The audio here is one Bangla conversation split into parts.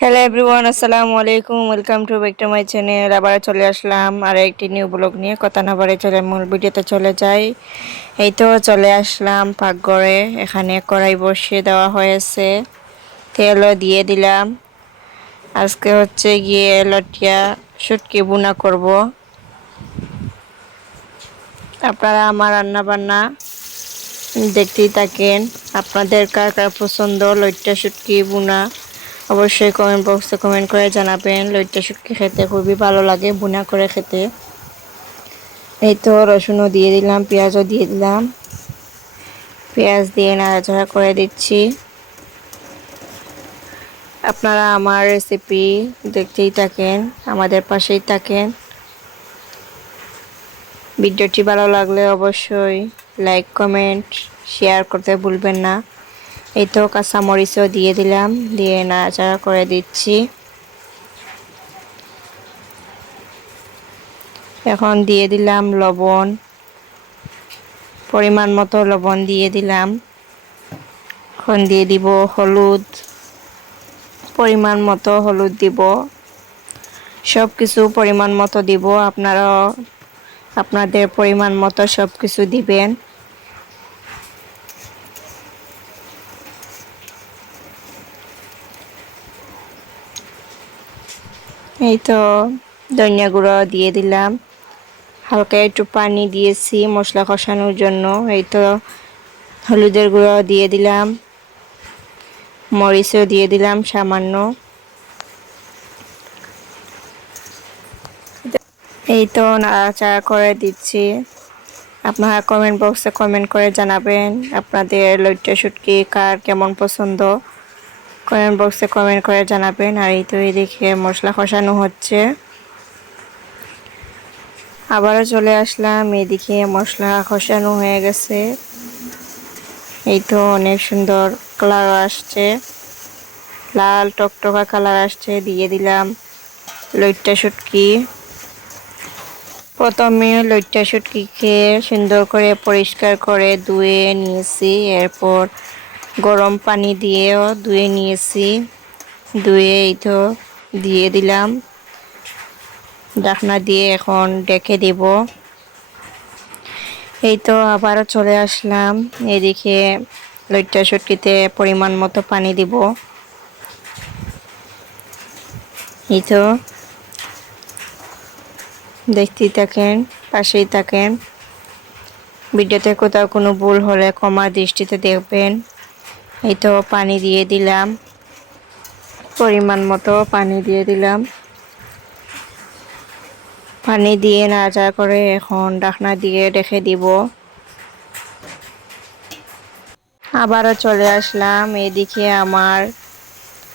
হ্যালো এভরিওয়ান আসসালামু আলাইকুম welcome to back to my channel আবার চলে আসলাম আর একটি নিউ ব্লগ নিয়ে। কথা না বাড়ি চলে, মূল ভিডিওতে চলে যাই। এই তো চলে আসলাম পাকঘরে। এখানে কড়াই বসিয়ে দেওয়া হয়েছে। তেলও দিয়ে দিলাম। আজকে হচ্ছে গিয়ে লটিয়া শুটকি বুনা করব। আপনারা আমার রান্না বান্না দেখতেই থাকেন। আপনাদের কার কার পছন্দ লইট্টা শুটকি বুনা অবশ্যই কমেন্ট বক্সে কমেন্ট করে জানাবেন। লইট্টা শুটকি খেতে খুবই ভালো লাগে বুনা করে খেতে। এই তো রসুনও দিয়ে দিলাম, পেঁয়াজও দিয়ে দিলাম। পেঁয়াজ দিয়ে নাড়াচাড়া করে দিচ্ছি। আপনারা আমার রেসিপি দেখতেই থাকেন, আমাদের পাশেই থাকেন। ভিডিওটি ভালো লাগলে অবশ্যই লাইক কমেন্ট শেয়ার করতে ভুলবেন না। এই তো কাঁচামরিচও দিয়ে দিলাম, দিয়ে নাড়াচাড়া করে দিচ্ছি। এখন দিয়ে দিলাম লবণ, পরিমাণ মতো লবণ দিয়ে দিলাম। এখন দিয়ে দিব হলুদ, পরিমাণ মতো হলুদ দিব। সব কিছু পরিমাণ মতো দিব, আপনারাও আপনাদের পরিমাণ মতো সব কিছু দিবেন। এই তো ধনিয়া গুঁড়ো দিয়ে দিলাম। হালকা একটু পানি দিয়েছি মশলা কষানোর জন্য। এই তো হলুদের গুঁড়ো দিয়ে দিলাম। মরিচও দিয়ে দিলাম সামান্য। এই তো নাড়াচাড়া করে দিচ্ছি। আপনারা কমেন্ট বক্সে কমেন্ট করে জানাবেন আপনাদের লইট্টা শুটকি কার কেমন পছন্দ। কমেন্ট বক্সে কমেন্ট করে জানাবেন। আর এই তো এদিকে মশলা কষানো হচ্ছে। আবারও চলে আসলাম, এদিকে মশলা কষানো হয়ে গেছে। এই তো অনেক সুন্দর কালার আসছে। লাল টকটকা কালার আসছে, দিয়ে দিলাম লইট্টা শুটকি। প্রথমে লইট্টা শুটকিকে সুন্দর করে পরিষ্কার করে ধুয়ে নিয়েছি, এরপর গরম পানি দিয়েও ধুয়ে নিয়েছি। ধুয়ে এই তো দিয়ে দিলাম। ডাকনা দিয়ে এখন ডেকে দেব। এই তো আবারও চলে আসলাম। এদিকে লইট্টা শুটকিতে পরিমাণ মতো পানি দিব। এই তো দেখতেই থাকেন, পাশেই থাকেন। ভিডিওতে কোথাও কোনো ভুল হলে কমা দৃষ্টিতে দেখবেন। এই তো পানি দিয়ে দিলাম। পরিমাণ মতো পানি দিয়ে দিলাম। পানি দিয়ে নাড়াচাড়া করে এখন ডাকনা দিয়ে রেখে দিব। আবারও চলে আসলাম। এদিকে আমার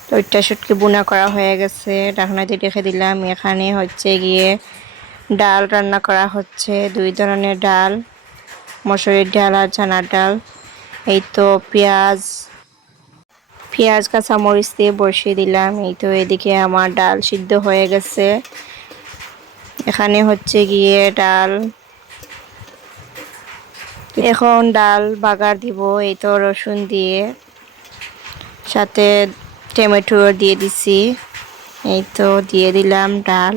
লইট্টা শুটকি বুনা করা হয়ে গেছে। ডাকনা দিয়ে রেখে দিলাম। এখানে হচ্ছে গিয়ে ডাল রান্না করা হচ্ছে। দুই ধরনের ডাল, মসুরির ডাল আর চানার ডাল। এই তো পেঁয়াজ পেঁয়াজ কাঁচা মরিচ দিয়ে বসিয়ে দিলাম। এই তো এদিকে আমার ডাল সিদ্ধ হয়ে গেছে। এখানে হচ্ছে গিয়ে ডাল। এখন ডাল বাগার দিব, এই তো রসুন দিয়ে। সাথে টমেটো দিয়ে দিছি। এই তো দিয়ে দিলাম ডাল।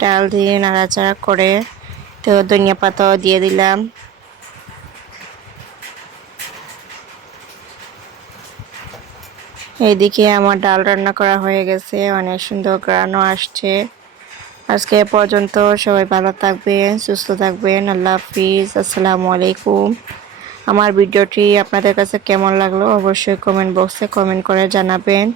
ডাল দিয়ে নাড়াচাড়া করে, তো ধনিয়া পাতাও দিয়ে দিলাম। এইদিকে আমার ডাল রান্না করা হয়ে গেছে, অনেক সুন্দর গ্রানও আসছে। আজকে পর্যন্ত সবাই ভালো থাকবেন, সুস্থ থাকবেন, আল্লাহ হাফিজ, আসসালামু আলাইকুম। আমার ভিডিওটি আপনাদের কাছে কেমন লাগল অবশ্যই কমেন্ট বক্সে কমেন্ট করে জানাবেন।